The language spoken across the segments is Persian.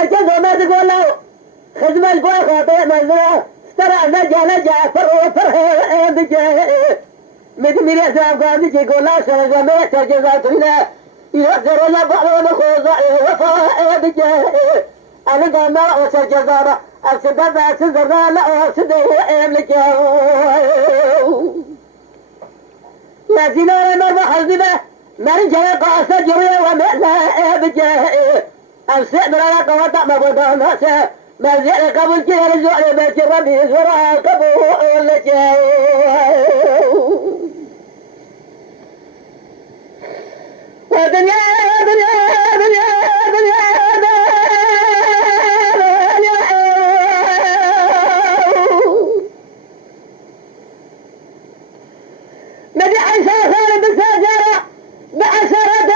سركز وما تقول له خدمة البوي خاطئ مزرعة ترى نجا فرح بجاه مثل من يسعى قاضي يقول لا شرق ما يحتاج لنا يقدر ولا بعض الخوض وفاء بجاه أنا قام وسر جزارة أفسد بأسد لا أفسد وأملك يا زنا ما بحزبه مرجع قاس جري ومأذى بجاه أفسد لا قوة ما بدأ ناسه مرجع قبل كهر الزعل بشر بيزرع قبول لك ودنيا مدح سافر بالسجرة بعشرة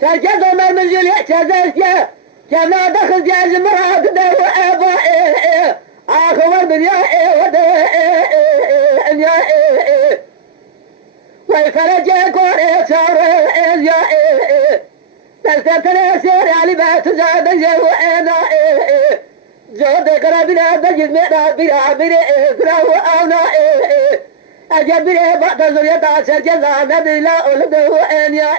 سجد ما منزل يعتزل كما دخل جاز مراد دو أبائي آخر من يا يا ويفرج كوري صار يا تستطيع سير علي بات زاد جو أنا زود قرابنا بجد منا بلا برا أنا أجبري بعد زريتا سجزا نبي لا أولده أن يا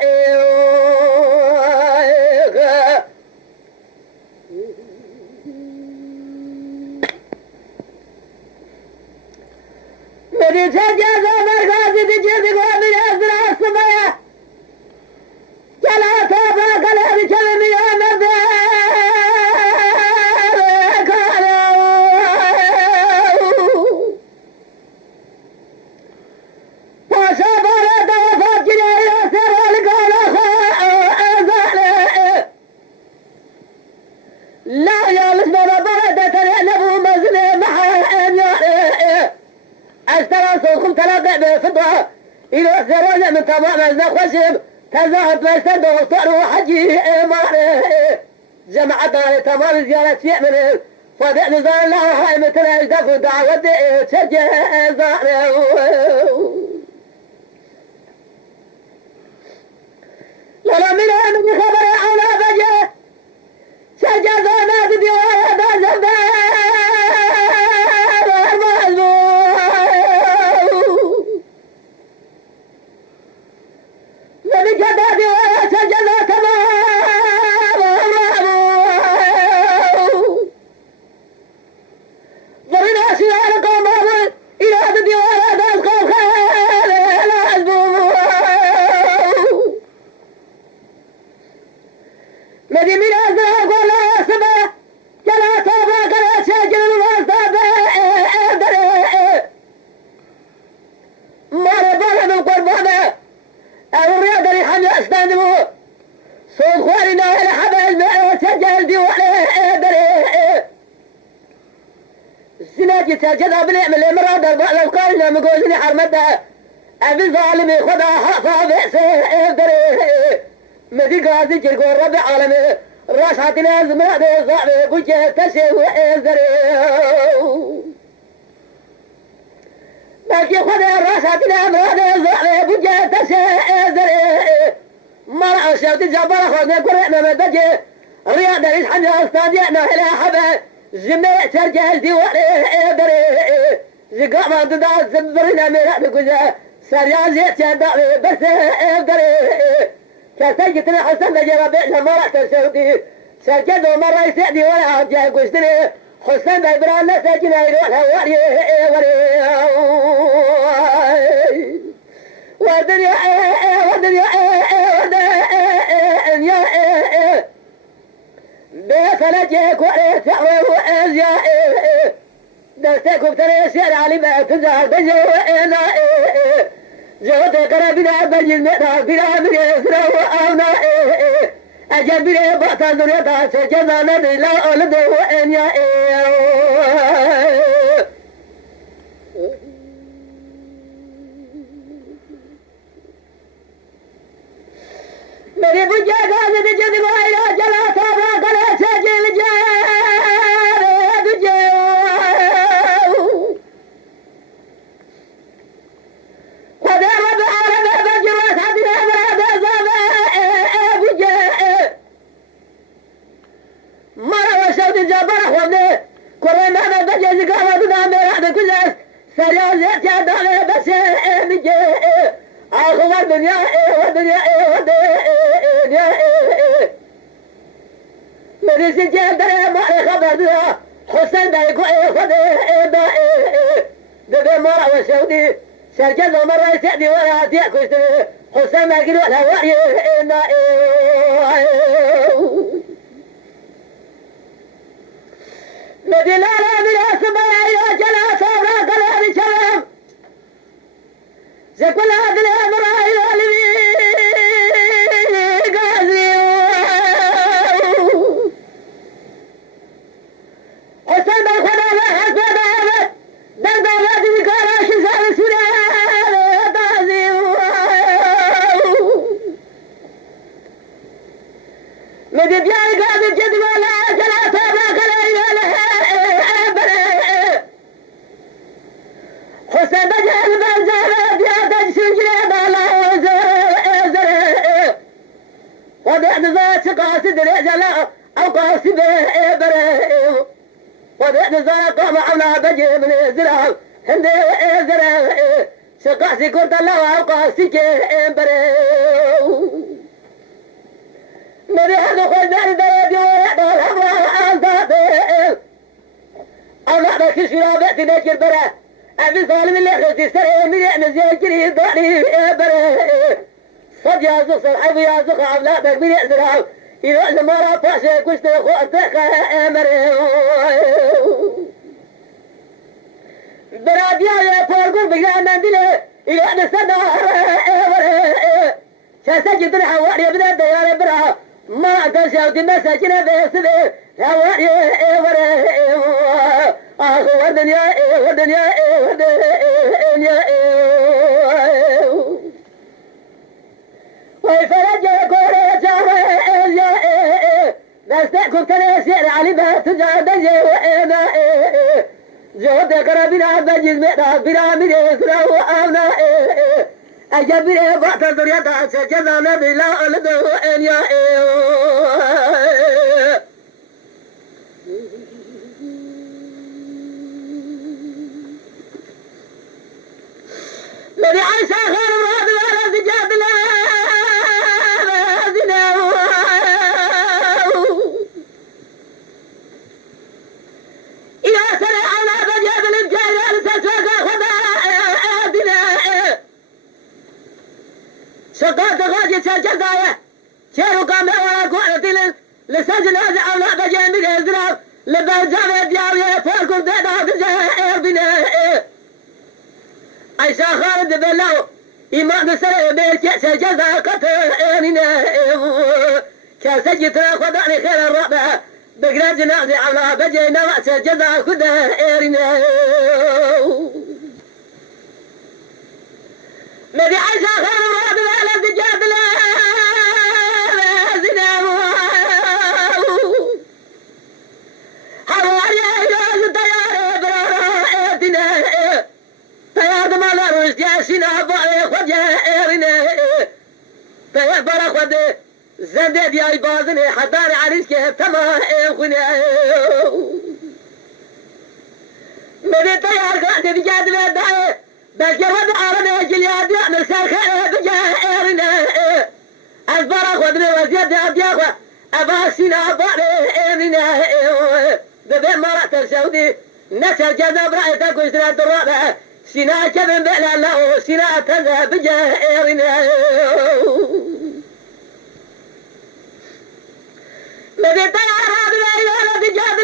मेरी सजज़ा मरगाज़ी बिजली गोमी अज़रा सुबह चला था बागले बिचल मिया नबे पासा बारे दो फजरे सरल गाला ला यालस मेरा बरद तरे नबू मज़ले महन أشترى سوقهم تلاقى بفضة إلى الزراجة من تمام الزخشب تزاهد بيستد وطعر وحجي إمارة جمعتنا لتمام زيارة يأمن صدق نزال الله هاي مثل أجدف دعوة تسجل زارة للا من أمن خبر على بجة سجل زانات ديوانة بزبان بجدادي وسجل تمام ضرنا سيارة قمر إلى بدي ولد أسقف خير الأسبوع مدي من أزرق ولا سبا جلا طابا قلا سجل الوسط ما ربنا من قربانه الرياضة اللي حمل أستاندمو صوت خوارنا إلى حبل سجل ديوانه السناجي سجدها بنعمل المراد البعض القائلنا مقوزني حرمتها أبي ظالمي خدا حفا بئسه مدي قاضي جرقو الربع عالمي راس حاتنا زمراد ظالمي بجه تسوي باقي خدا الراس حاتنا مراد ظالمي بجه تسوي مرأة شوتي جبارة خدنا قرأنا مدجي رياضة الحمد أستاذينا إلى حبل زميع ترجع الديواني زقامة ضد زبرنا من بقوزة سريع زيت شدامي بس كسجتنا حسن جرابينا مرة تسودي سجدوا مرة يسعدي ولا عجاه قشتري حسن إبران سجنا يروح هواري ودنيا بفلجك وريت وأزياء دستكم ترى سير علي ما تزهر بجوائنا جوت قرابنا بجلنا بلا من يسرى وأونا أجبري بطل دريتا سجدنا بلا أولد وأن يا جاء جدي وإلى جلا تابع قلا سجل جاد جاء ودار بعلى بجرات حدنا بعد زمان جاء مرة وشوت جبر وده كل ما بجز قامتنا من كل سلام جاد بس جاء آخر الدنيا والدنيا والدنيا मेरी सिंचे दरे मारे खबर दिया हुसैन भाई को खुदे दे मारा वशौदी सरके नंबर वैसे दीवार आती कुछ हुसैन भाई की वाला वारी ना मेरी लाला मेरा सुबह चला साबरा गला बिछम زكولا دلها مراي الالمي غازي حسين بالخدا لا حسد ابد درد اولادي كراش زال سوريا غازي مدي بيان غازي جد ولا جلا صبر كلا حسين بجهل بنزل وبعد ذات قاصد رجلا أو قاصد إبراهيم وبعد ذات قام على بجي من إزراء هند إزراء شقاسي كنت الله أو قاصد إبراهيم مريح دخل دار ديدي ويحضر أمرا أنت أو نحن كشفنا بأتي نشر برا أبي ظالم اللي خلتي سرعي مريح نزيجري ضعني إبراهيم صد يا زخ الحب يا زخ أولادك من يأذرها إذا ما رفعش كشت أخواتك أمر براديا يا فارقون بقى مندلة إذا نستنى شاسجد الحواري بدأ ديار برا ما تشاوت مساكين بيسده حواري أخو الدنيا والدنيا والدنيا ويفرج كورة جاوة نستأكل كنسير علي ما تجعد جوانا جود قرابنا بجز مئنا بنا من إسرا وآمنا أجبر بطل الدنيا تاسا جزانا بلا ألدو أن يا من عيسى خير مراد ولا تجاد لا شقات غاجي سجدايا شيرو كامل ولا قوة لسجل هذا أولاد جامل إزراف لبنجاب دياوية فوق الدادا تجاه بنا عيسى خالد بلاو إيمان سر بيت سجدا قطرنا كسجد خدعني خير الرابع بقرا جنازي على بجينا سجدا خدرنا مدي عيسى خير الرابع على الدجاج زندد يا يبازني حضاري عليك تمام خنا مدي طيار قاعد بجاد بدايه بجرد عربي جلياد يعمل سرخه بجاهرنا البرق ودني وزيد أبيض أباسنا بارينا ببين مرات السعودي نسر جذب رأيتك وشرات الرابع سنا كبن بلا له سنا كذا بجاهرنا مدي طيار هذا إلى بجاد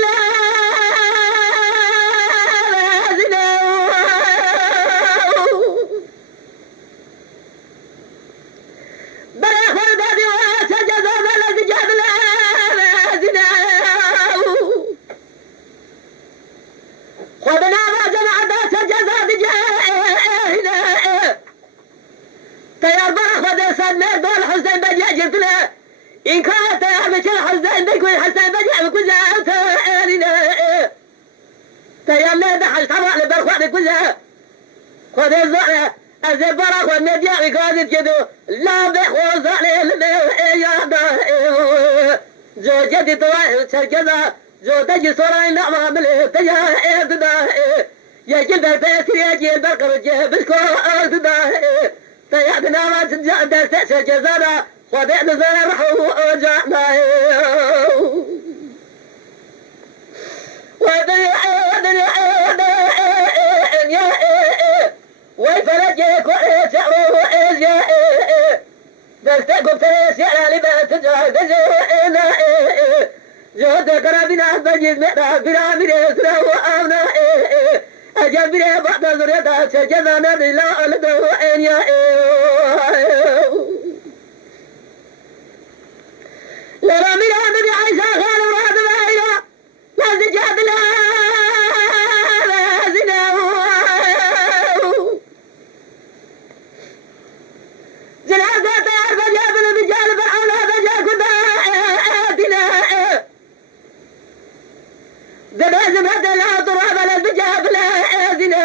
إن كانت أعمل حزين بكل حسن بجع بكل أتانينا تيامنا دحل طبعا البرخوة بكلها خذ الزعلة الزبرة والمديا بقادر كدو لا بخوة زعلة يا دا زوجتي طوائل سركزة زوجتي صورة نعمة مليه تجاه إرتدا يا جلد تأثير يا جيل برقر جيبسكو أرتدا تيعدنا ما تنجع دستأس جزانا وبعد ذلك رحوا أجعنا ويفرجك ويسعره إزياء بس تقف تسيع لباس تجعنا جهد قرابنا بجد مئة بلا مريسنا وآمنا أجل بلا بعض ذريتا سجدنا بلا ألدو إنيا لرا من أمد عيسى خال وراد بايا لازجاب لا لازناه جنازة تعرف جاب الرجال فأولاد جاكو دائتنا زبازم هدى لا تراب لازجاب لا آذنا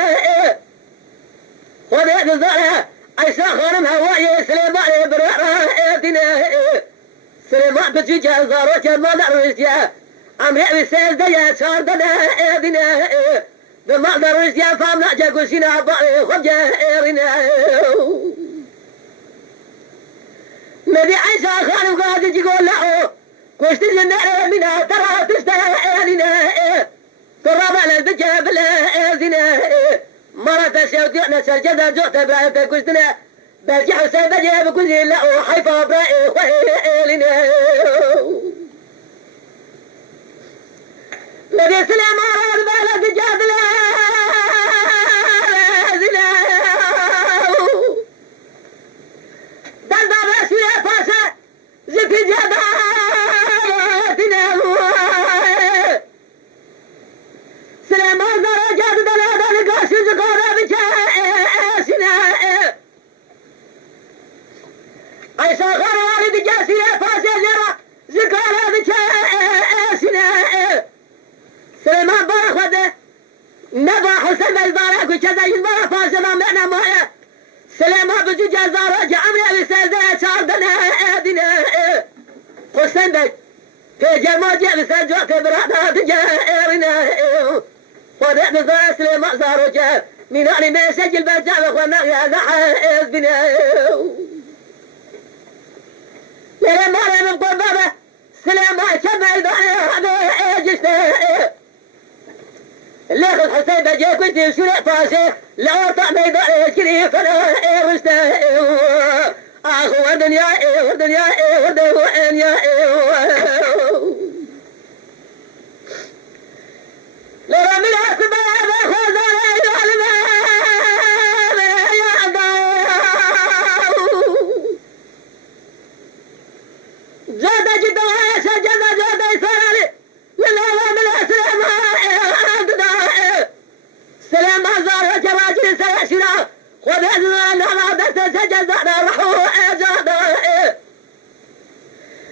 وذيك الزرع عيسى خانم هواي سليمان برا آذنا سليمان بتجي زاروك ما دروش يا عمري بسال ديا صار دنا ابنا بما دروش يا فامنا جاكو سينا باي خجا ارنا نبي عيسى خان قاعد يقول له كشت الجنة منا ترى تستاهلنا ترى على الجبل ازنا مرة شوتنا سجدة جوت برايت كشتنا بس حسين بجيب كل لا حيفا براي خويلنا نبي سليمان بلد جبل ازنا دلدا بسوية فاسا زفي جبالتنا سليمان درجات دلادة لقاش زقورة بجاسنا عيسى غرالي بجاسية فاسا جرى زقورة بجاسنا سليمان بارك وده نبا حسن البارك وكذا يزبار فاسا ما معنا مويا سليمان بجو جزارة جعمري بسازة شاردنا ادنا حسن بك في جماجة بسجوة برادا تجارنا وده بزار سليمان زاروجة من أعني ما سجل بجاب وانا يا زحاز بنا سليمان من قربابة سليمان كمل بحنا جشنا اللي خذ حسين بجي كنت شرع فاسي لا طعم يضعي كري فلا رشته اخو الدنيا والدنيا والدنيا لرا من الاسباب خذ العلم يا جدا جدا سجد جدا سرالي لله من الاسلام سلام زار جراجل سيشنا خذنا لنا دست سجدنا رحو اجادا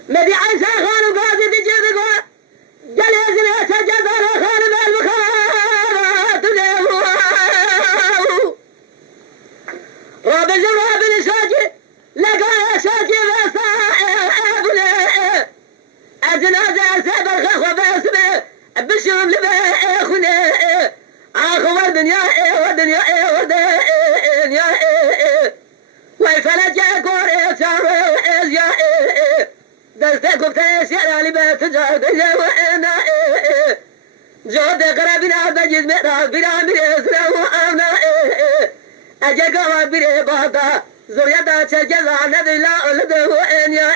نبي عيسى خان قاضي بجيبه جلسنا سجدنا خان بالمخارات رب الجواب الشاجي لقى شاجي بصائبنا الجنازة سبر خخوة باسمه بشوم لباخنا اخو الدنيا والدنيا والدنيا ويفلت يكون يسار يا دستكم تيسير لباس جهد وانا جهد قرابنا بجد مئة بلا مريسنا وانا اجاك وبري باطا زريتا شجزا نبي لا أولده وإن يا